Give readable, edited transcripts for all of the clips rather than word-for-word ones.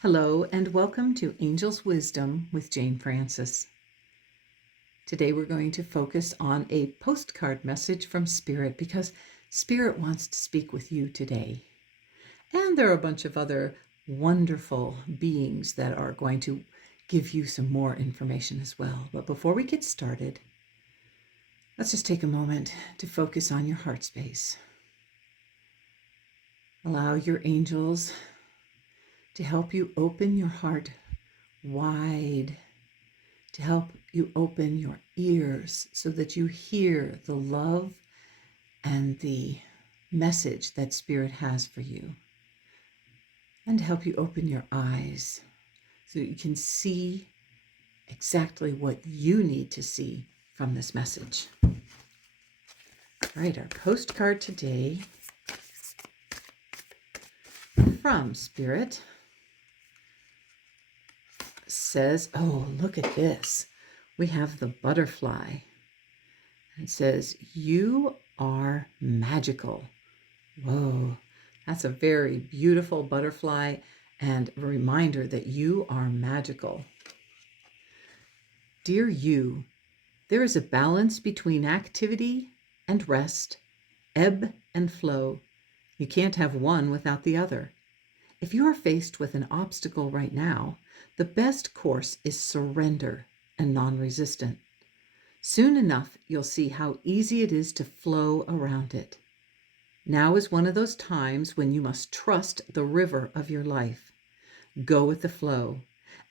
Hello and welcome to Angel's Wisdom with Jane Francis. Today we're going to focus on a postcard message from Spirit because Spirit wants to speak with you today. And there are a bunch of other wonderful beings that are going to give you some more information as well. But before we get started, let's just take a moment to focus on your heart space. Allow your angels to help you open your heart wide, to help you open your ears so that you hear the love and the message that Spirit has for you, and to help you open your eyes so you can see exactly what you need to see from this message. All right, our postcard today from Spirit says, oh, look at this. We have the butterfly. It says, you are magical. Whoa, that's a very beautiful butterfly and a reminder that you are magical. Dear you, there is a balance between activity and rest, ebb and flow. You can't have one without the other. If you are faced with an obstacle right now, the best course is surrender and non-resistant. Soon enough, you'll see how easy it is to flow around it. Now is one of those times when you must trust the river of your life. Go with the flow,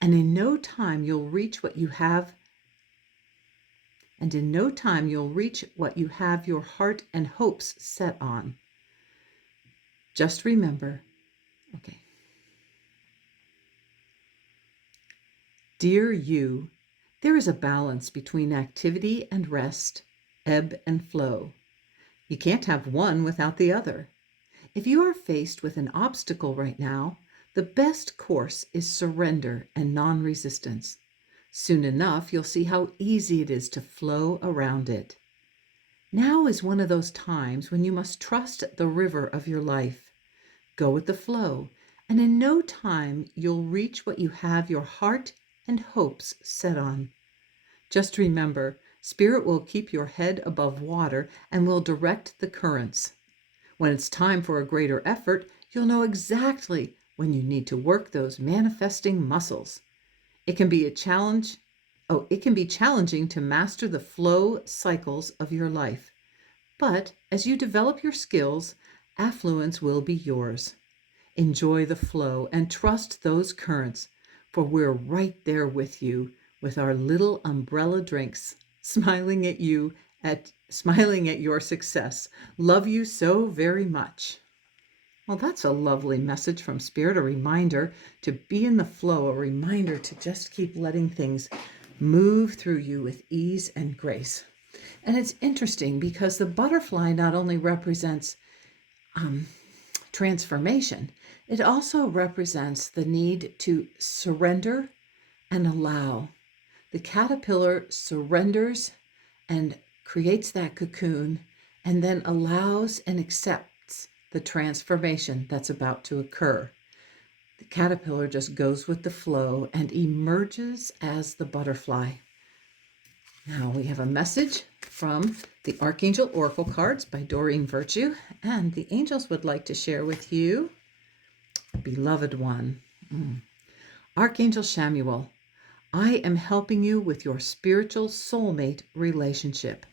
and in no time you'll reach what you have. Your heart and hopes set on. Just remember, okay. Dear you, there is a balance between activity and rest, ebb and flow. You can't have one without the other. If you are faced with an obstacle right now, the best course is surrender and non-resistance. Soon enough, you'll see how easy it is to flow around it. Now is one of those times when you must trust the river of your life. Go with the flow, and in no time you'll reach what you have your heart and hopes set on. Just remember, Spirit will keep your head above water and will direct the currents. When it's time for a greater effort, you'll know exactly when you need to work those manifesting muscles. It can be challenging to master the flow cycles of your life. But as you develop your skills, affluence will be yours. Enjoy the flow and trust those currents, for we're right there with you with our little umbrella drinks, smiling at your success. Love you so very much. Well, that's a lovely message from Spirit, a reminder to be in the flow, a reminder to just keep letting things move through you with ease and grace. And it's interesting because the butterfly not only represents transformation, it also represents the need to surrender and allow. The caterpillar surrenders and creates that cocoon and then allows and accepts the transformation that's about to occur. The caterpillar just goes with the flow and emerges as the butterfly. Now we have a message from the Archangel Oracle cards by Doreen Virtue, and the angels would like to share with you, beloved one. Archangel Samuel, I am helping you with your spiritual soulmate relationship.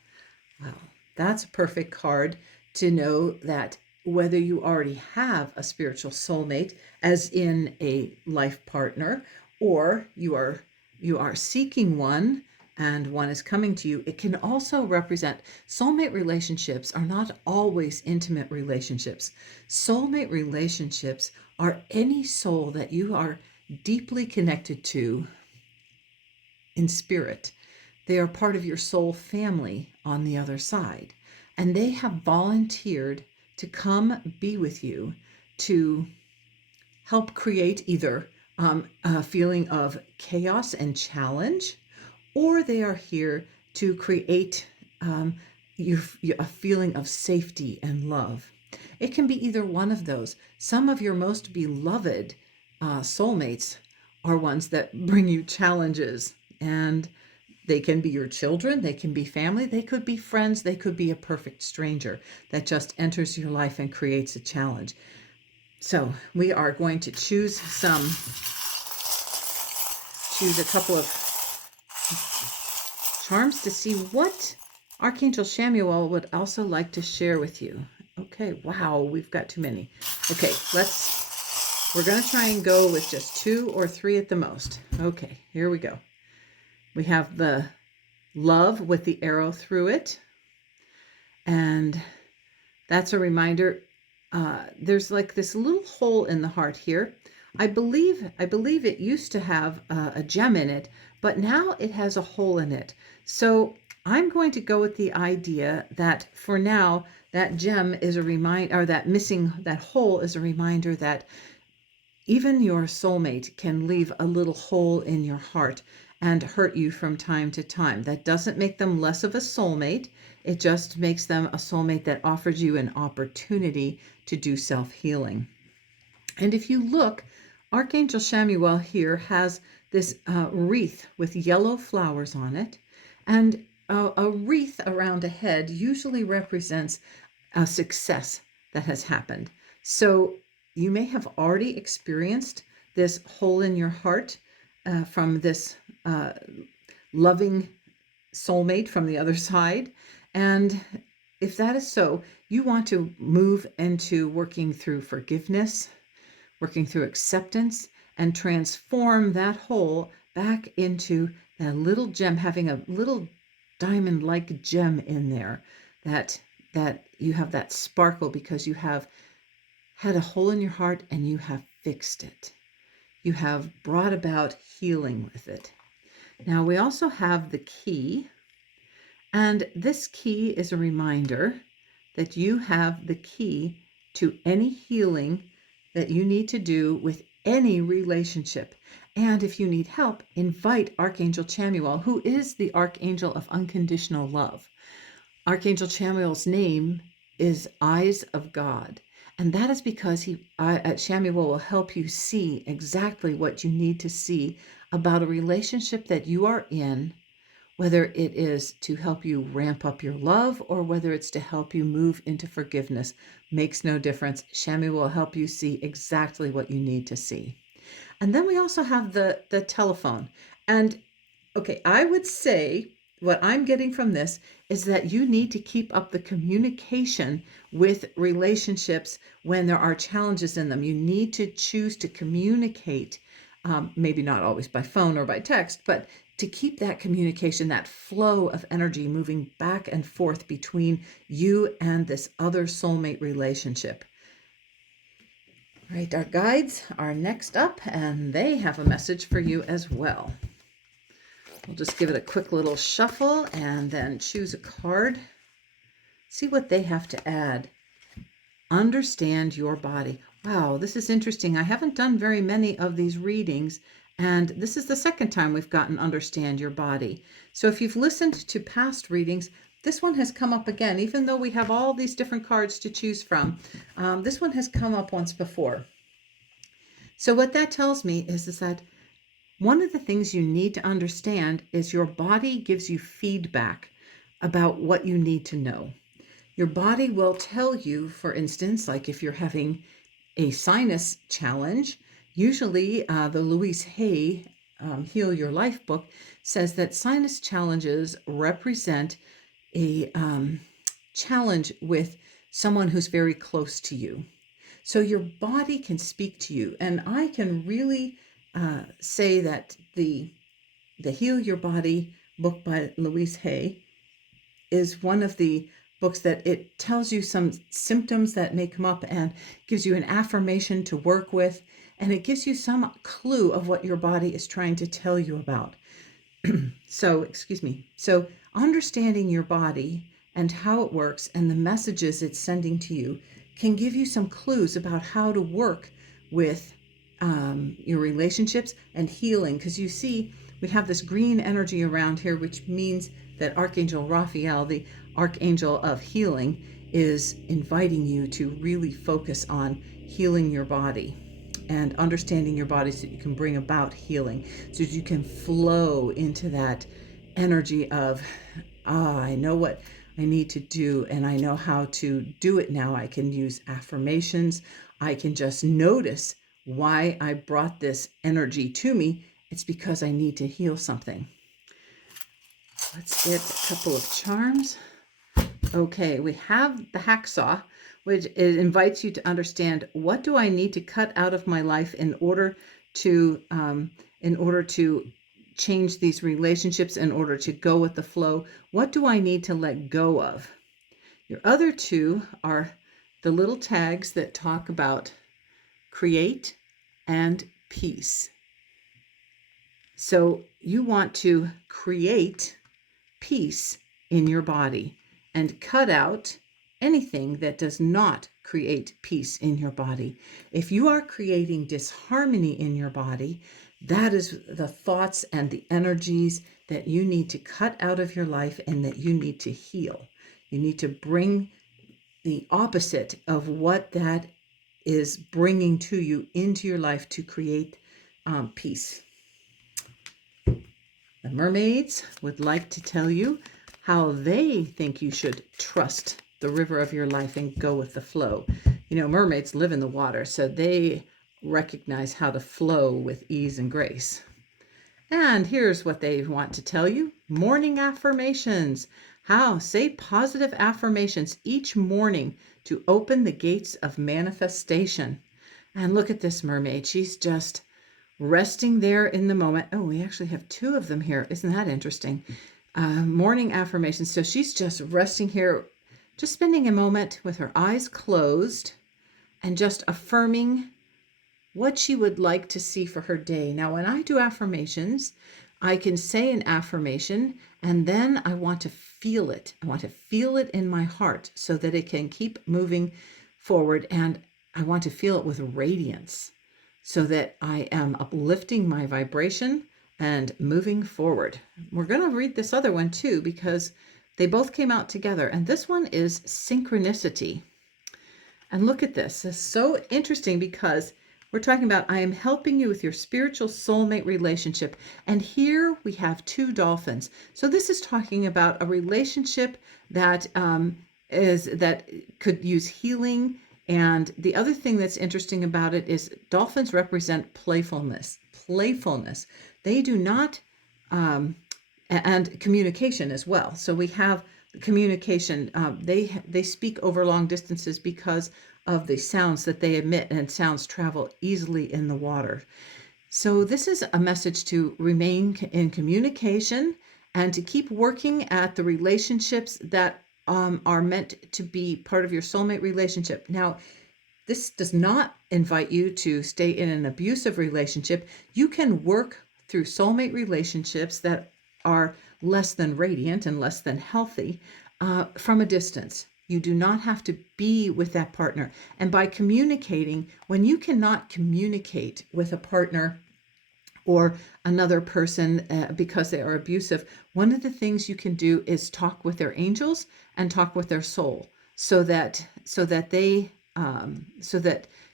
Wow, that's a perfect card to know that whether you already have a spiritual soulmate, as in a life partner, or you are seeking one and one is coming to you, it can also represent soulmate relationships are not always intimate relationships. Soulmate relationships are any soul that you are deeply connected to in spirit. They are part of your soul family on the other side, and they have volunteered to come be with you to help create either a feeling of chaos and challenge, or they are here to create a feeling of safety and love. It can be either one of those. Some of your most beloved soulmates are ones that bring you challenges, and they can be your children, they can be family, they could be friends, they could be a perfect stranger that just enters your life and creates a challenge. So we are going to choose a couple of charms to see what Archangel Chamuel would also like to share with you. Okay, wow, we've got too many. Okay, we're going to try and go with just 2 or 3 at the most. Okay, here we go. We have the love with the arrow through it. And that's a reminder. There's like this little hole in the heart here. I believe it used to have a gem in it, but now it has a hole in it. So I'm going to go with the idea that for now, that gem is a reminder, or that hole is a reminder that even your soulmate can leave a little hole in your heart and hurt you from time to time. That doesn't make them less of a soulmate. It just makes them a soulmate that offers you an opportunity to do self-healing. And if you look, Archangel Chamuel here has this wreath with yellow flowers on it. And a wreath around a head usually represents a success that has happened. So you may have already experienced this hole in your heart from this loving soulmate from the other side. And if that is so, you want to move into working through forgiveness, working through acceptance, and transform that hole back into that little gem, having a little diamond-like gem in there, that you have that sparkle because you have had a hole in your heart and you have fixed it. You have brought about healing with it. Now we also have the key, and this key is a reminder that you have the key to any healing that you need to do with any relationship. And if you need help, invite Archangel Chamuel, who is the Archangel of Unconditional Love. Archangel Chamuel's name is Eyes of God. And that is because Chamuel will help you see exactly what you need to see about a relationship that you are in, whether it is to help you ramp up your love or whether it's to help you move into forgiveness. Makes no difference. Chamuel will help you see exactly what you need to see. And then we also have the telephone. And okay, I would say what I'm getting from this is that you need to keep up the communication with relationships when there are challenges in them. You need to choose to communicate, maybe not always by phone or by text, but to keep that communication, that flow of energy moving back and forth between you and this other soulmate relationship. All right, our guides are next up, and they have a message for you as well. We'll just give it a quick little shuffle and then choose a card. See what they have to add. Understand your body. Wow, this is interesting. I haven't done very many of these readings, and this is the second time we've gotten Understand Your Body. So if you've listened to past readings, this one has come up again, even though we have all these different cards to choose from. This one has come up once before. So what that tells me is that one of the things you need to understand is your body gives you feedback about what you need to know. Your body will tell you, for instance, like if you're having a sinus challenge, usually the Louise Hay Heal Your Life book says that sinus challenges represent a challenge with someone who's very close to you. So your body can speak to you. And I can really say that the Heal Your Body book by Louise Hay is one of the books that it tells you some symptoms that may come up and gives you an affirmation to work with, and it gives you some clue of what your body is trying to tell you about. So understanding your body and how it works and the messages it's sending to you can give you some clues about how to work with your relationships and healing. Because you see, we have this green energy around here, which means that Archangel Raphael, the Archangel of Healing, is inviting you to really focus on healing your body. and understanding your body so that you can bring about healing, so that you can flow into that energy of, I know what I need to do and I know how to do it now. I can use affirmations. I can just notice why I brought this energy to me. It's because I need to heal something. Let's get a couple of charms. Okay, we have the hacksaw, which it invites you to understand, what do I need to cut out of my life in order to change these relationships, in order to go with the flow? What do I need to let go of? Your other two are the little tags that talk about create and peace. So you want to create peace in your body and cut out anything that does not create peace in your body. If you are creating disharmony in your body, that is the thoughts and the energies that you need to cut out of your life and that you need to heal. You need to bring the opposite of what that is bringing to you into your life to create peace. The mermaids would like to tell you how they think you should trust the river of your life and go with the flow. You know, mermaids live in the water, so they recognize how to flow with ease and grace. And here's what they want to tell you. Morning affirmations. How? Say positive affirmations each morning to open the gates of manifestation. And look at this mermaid. She's just resting there in the moment. Oh, we actually have two of them here. Isn't that interesting? Morning affirmations. So she's just resting here, just spending a moment with her eyes closed and just affirming what she would like to see for her day. Now, when I do affirmations, I can say an affirmation and then I want to feel it. I want to feel it in my heart so that it can keep moving forward, and I want to feel it with radiance so that I am uplifting my vibration and moving forward. We're going to read this other one too because they both came out together, and this one is synchronicity. And look at this. It's so interesting because we're talking about, I am helping you with your spiritual soulmate relationship. And here we have two dolphins. So this is talking about a relationship that that could use healing. And the other thing that's interesting about it is dolphins represent playfulness. Playfulness. They do not, and communication as well. So we have communication. They speak over long distances because of the sounds that they emit, and sounds travel easily in the water. So this is a message to remain in communication and to keep working at the relationships that are meant to be part of your soulmate relationship. Now, this does not invite you to stay in an abusive relationship. You can work through soulmate relationships that are less than radiant and less than healthy from a distance. You do not have to be with that partner. And by communicating, when you cannot communicate with a partner or another person because they are abusive, one of the things you can do is talk with their angels and talk with their soul, so that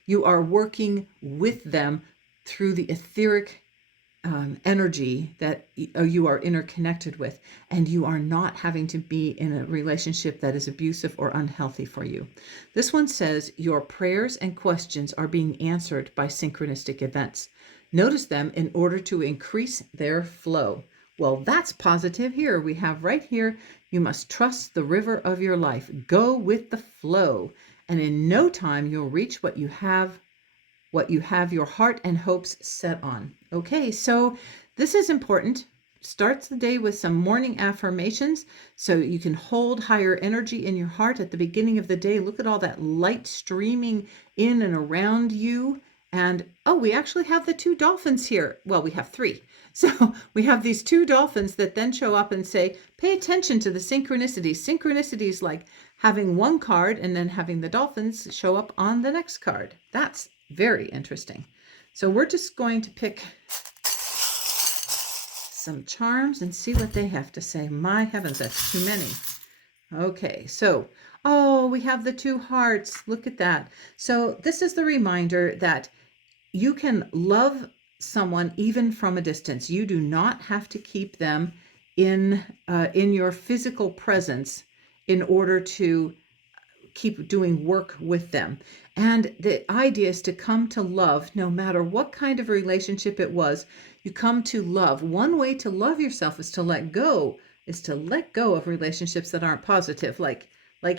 you are working with them through the etheric energy that you are interconnected with, and you are not having to be in a relationship that is abusive or unhealthy for you. This one says your prayers and questions are being answered by synchronistic events. Notice them in order to increase their flow. Well, that's positive. Here we have right here, you must trust the river of your life. Go with the flow, and in no time you'll reach what you have your heart and hopes set on. Okay, so this is important. Starts the day with some morning affirmations so you can hold higher energy in your heart at the beginning of the day. Look at all that light streaming in and around you. And oh, we actually have the two dolphins here. Well, we have three. So we have these two dolphins that then show up and say, pay attention to the synchronicities. Synchronicities like having one card and then having the dolphins show up on the next card. That's very interesting. So we're just going to pick some charms and see what they have to say. My heavens, that's too many. Okay, so, oh, we have the two hearts. Look at that. So this is the reminder that you can love someone even from a distance. You do not have to keep them in your physical presence in order to keep doing work with them. And the idea is to come to love, no matter what kind of relationship it was. You come to love. One way to love yourself is to let go, of relationships that aren't positive. Like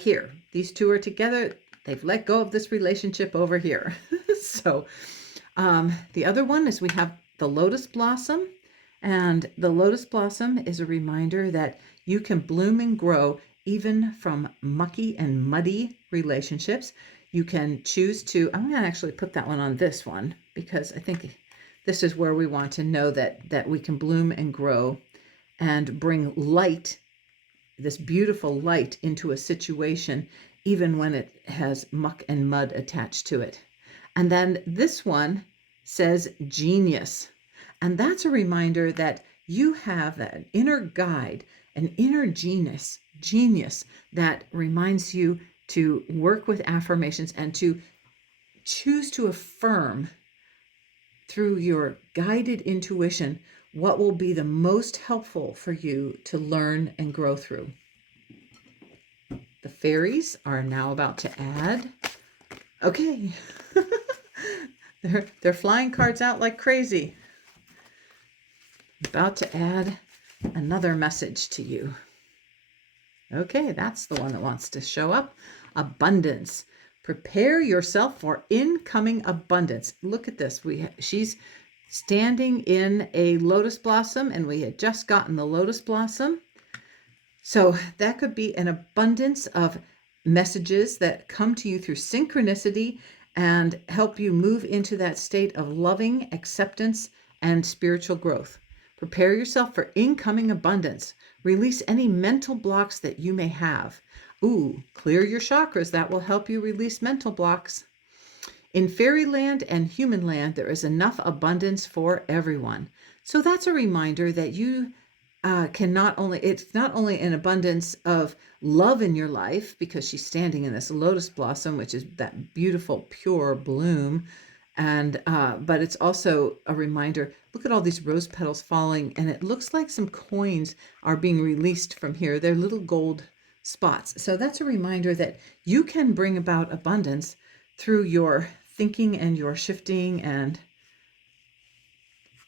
here, these two are together. They've let go of this relationship over here. So the other one is we have the lotus blossom. And the lotus blossom is a reminder that you can bloom and grow even from mucky and muddy relationships. You can choose to, I'm going to actually put that one on this one, because I think this is where we want to know that we can bloom and grow and bring light, this beautiful light, into a situation, even when it has muck and mud attached to it. And then this one says genius. And that's a reminder that you have that inner guide, an inner genius that reminds you to work with affirmations and to choose to affirm through your guided intuition what will be the most helpful for you to learn and grow through. The fairies are now about to add. Okay. They're flying cards out like crazy. About to add another message to you. Okay, that's the one that wants to show up. Abundance. Prepare yourself for incoming abundance. Look at this. She's standing in a lotus blossom, and we had just gotten the lotus blossom. So that could be an abundance of messages that come to you through synchronicity and help you move into that state of loving acceptance and spiritual growth. Prepare yourself for incoming abundance. Release any mental blocks that you may have. Clear your chakras. That will help you release mental blocks. In fairyland and human land, there is enough abundance for everyone. So that's a reminder that you it's not only an abundance of love in your life, because she's standing in this lotus blossom, which is that beautiful, pure bloom. And but it's also a reminder. Look at all these rose petals falling, and it looks like some coins are being released from here. They're little gold spots. So that's a reminder that you can bring about abundance through your thinking and your shifting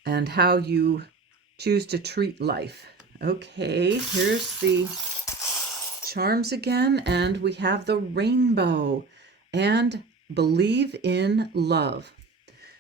and how you choose to treat life. Okay, here's the charms again, and we have the rainbow and believe in love.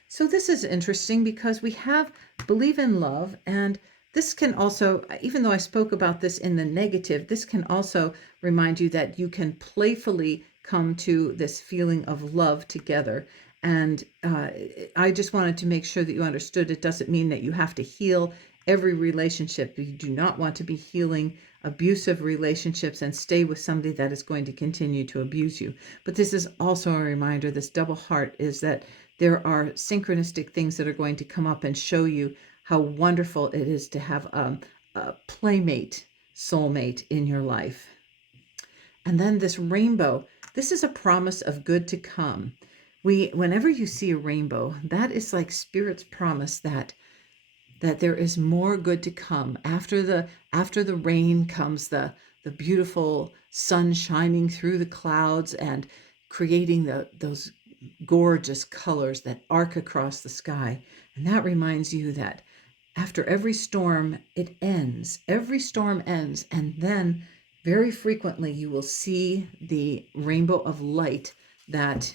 So this is interesting because we have believe in love, and this can also, even though I spoke about this in the negative, this can also remind you that you can playfully come to this feeling of love together. And I just wanted to make sure that you understood it doesn't mean that you have to heal every relationship. You do not want to be healing abusive relationships and stay with somebody that is going to continue to abuse you. But this is also a reminder, this double heart, is that there are synchronistic things that are going to come up and show you how wonderful it is to have a playmate, soulmate in your life. And then this rainbow, this is a promise of good to come. Whenever you see a rainbow, that is like Spirit's promise that there is more good to come. After the rain comes the beautiful sun shining through the clouds and creating those gorgeous colors that arc across the sky. And that reminds you that after every storm, it ends. Every storm ends. And then very frequently you will see the rainbow of light that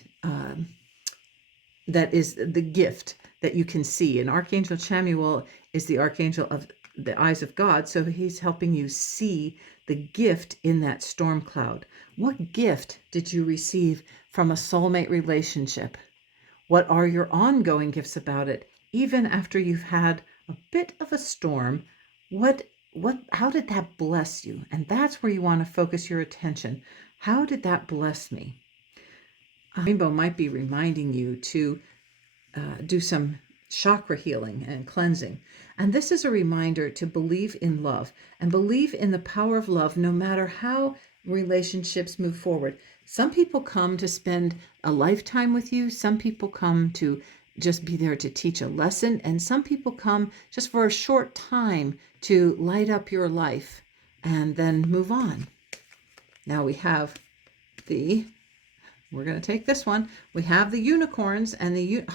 is the gift that you can see. And Archangel Chamuel is the archangel of the eyes of God. So he's helping you see the gift in that storm cloud. What gift did you receive from a soulmate relationship? What are your ongoing gifts about it? Even after you've had a bit of a storm, how did that bless you? And that's where you want to focus your attention. How did that bless me? A rainbow might be reminding you to do some chakra healing and cleansing. And this is a reminder to believe in love and believe in the power of love, no matter how relationships move forward. Some people come to spend a lifetime with you. Some people come to just be there to teach a lesson. And some people come just for a short time to light up your life and then move on. Now we have we're going to take this one. We have the unicorns, and the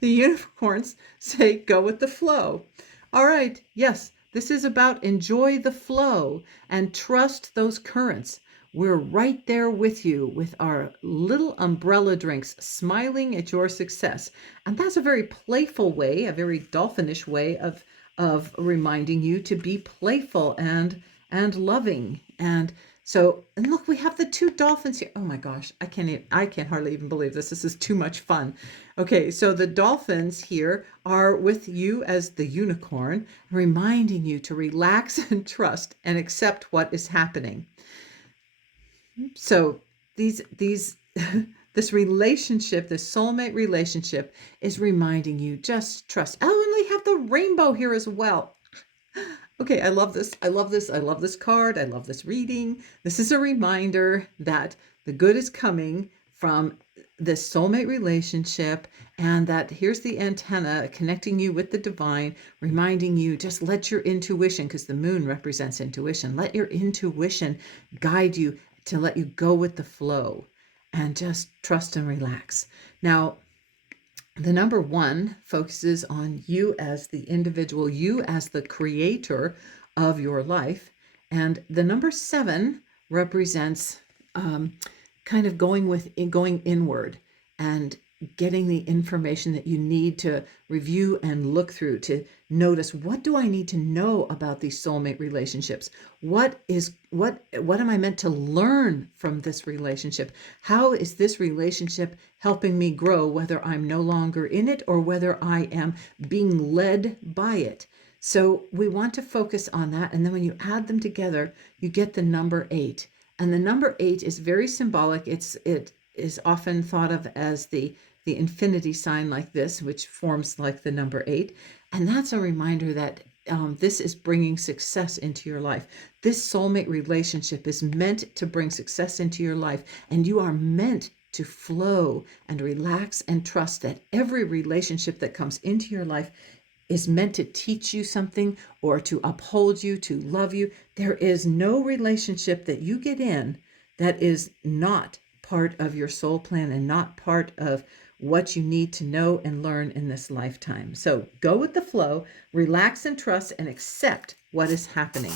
unicorns say, go with the flow. All right. Yes, this is about enjoy the flow and trust those currents. We're right there with you with our little umbrella drinks, smiling at your success. And that's a very playful way, a very dolphinish way of reminding you to be playful and loving. And so, and look, we have the two dolphins here. Oh my gosh, I can't hardly even believe this. This is too much fun. Okay, so the dolphins here are with you as the unicorn, reminding you to relax and trust and accept what is happening. So this relationship, this soulmate relationship, is reminding you just trust. Oh, and we have the rainbow here as well. Okay, I love this. I love this. I love this card. I love this reading. This is a reminder that the good is coming from this soulmate relationship, and that here's the antenna connecting you with the divine, reminding you just let your intuition, because the moon represents intuition, let your intuition guide you to let you go with the flow and just trust and relax. Now, the number 1 focuses on you as the individual, you as the creator of your life. And the number 7 represents kind of going inward and getting the information that you need to review and look through, to notice, what do I need to know about these soulmate relationships? What am I meant to learn from this relationship? How is this relationship helping me grow, whether I'm no longer in it or whether I am being led by it? So we want to focus on that. And then when you add them together, you get the number 8. And the number 8 is very symbolic. It is often thought of as the infinity sign, like this, which forms like the number 8. And that's a reminder that this is bringing success into your life. This soulmate relationship is meant to bring success into your life. And you are meant to flow and relax and trust that every relationship that comes into your life is meant to teach you something or to uphold you, to love you. There is no relationship that you get in that is not part of your soul plan and not part of what you need to know and learn in this lifetime. So go with the flow, relax and trust, and accept what is happening.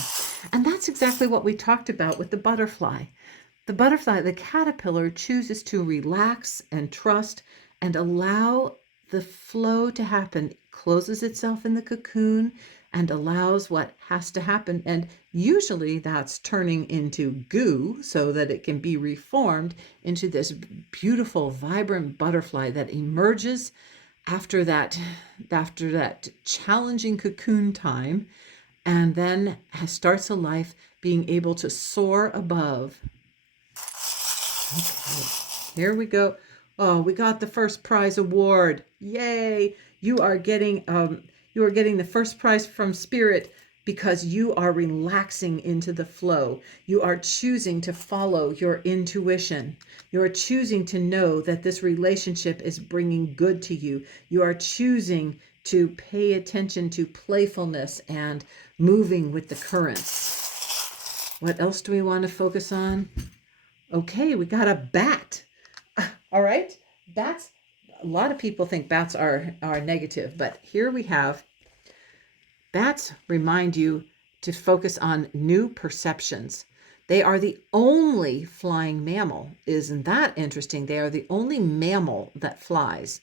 And that's exactly what we talked about with the butterfly. The butterfly, the caterpillar, chooses to relax and trust and allow the flow to happen, closes itself in the cocoon and allows what has to happen. And usually that's turning into goo so that it can be reformed into this beautiful, vibrant butterfly that emerges after that challenging cocoon time, and then starts a life being able to soar above. Okay, here we go. Oh, we got the first prize award. Yay! You are getting the first prize from Spirit because you are relaxing into the flow. You are choosing to follow your intuition. You are choosing to know that this relationship is bringing good to you. You are choosing to pay attention to playfulness and moving with the currents. What else do we want to focus on? Okay, we got a bat. All right, bats. A lot of people think bats are negative, but here we have bats remind you to focus on new perceptions. They are the only flying mammal. Isn't that interesting? They are the only mammal that flies.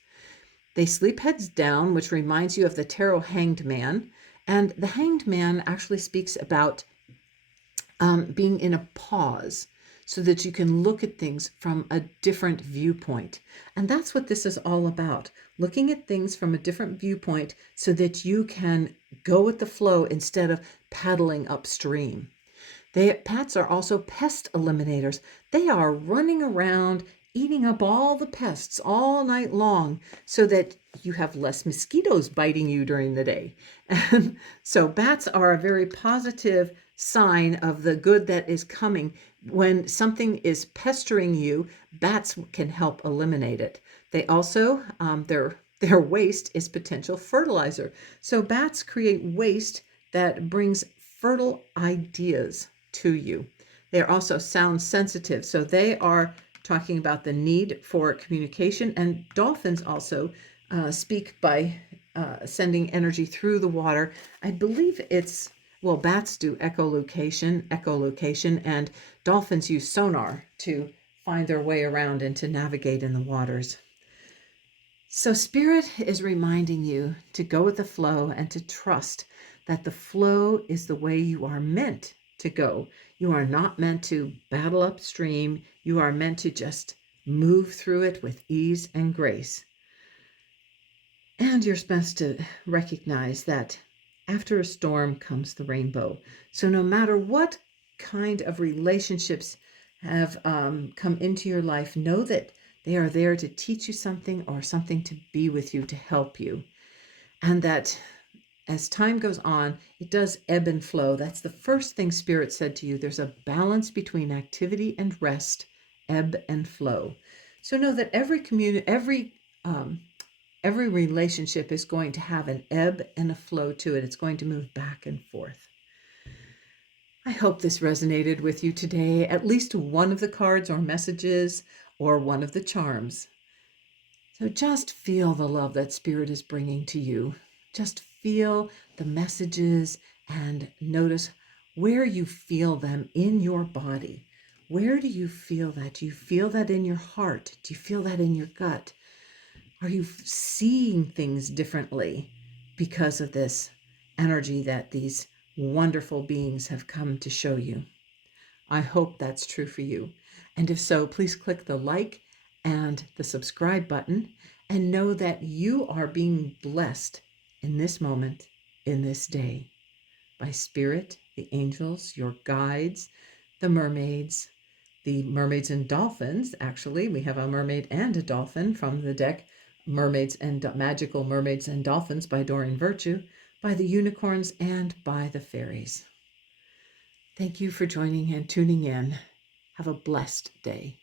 They sleep heads down, which reminds you of the tarot Hanged Man. And the Hanged Man actually speaks about being in a pause, so that you can look at things from a different viewpoint. And that's what this is all about, looking at things from a different viewpoint so that you can go with the flow instead of paddling upstream. Bats are also pest eliminators. They are running around eating up all the pests all night long so that you have less mosquitoes biting you during the day. And so bats are a very positive sign of the good that is coming. When something is pestering you, bats can help eliminate it. They also, their waste is potential fertilizer. So bats create waste that brings fertile ideas to you. They are also sound sensitive. So they are talking about the need for communication. And dolphins also speak by sending energy through the water. I believe well, bats do echolocation, and dolphins use sonar to find their way around and to navigate in the waters. So Spirit is reminding you to go with the flow and to trust that the flow is the way you are meant to go. You are not meant to battle upstream. You are meant to just move through it with ease and grace. And you're supposed to recognize that after a storm comes the rainbow. So no matter what kind of relationships have come into your life, know that they are there to teach you something or something to be with you, to help you. And that as time goes on, it does ebb and flow. That's the first thing Spirit said to you. There's a balance between activity and rest, ebb and flow. So know that every relationship is going to have an ebb and a flow to it. It's going to move back and forth. I hope this resonated with you today, at least one of the cards or messages or one of the charms. So just feel the love that Spirit is bringing to you. Just feel the messages and notice where you feel them in your body. Where do you feel that? Do you feel that in your heart? Do you feel that in your gut? Are you seeing things differently because of this energy that these wonderful beings have come to show you? I hope that's true for you. And if so, please click the like and the subscribe button and know that you are being blessed in this moment, in this day, by Spirit, the angels, your guides, the mermaids and dolphins. Actually, we have a mermaid and a dolphin from the deck, Magical Mermaids and Dolphins by Doreen Virtue, by the unicorns, and by the fairies. Thank you for joining and tuning in. Have a blessed day.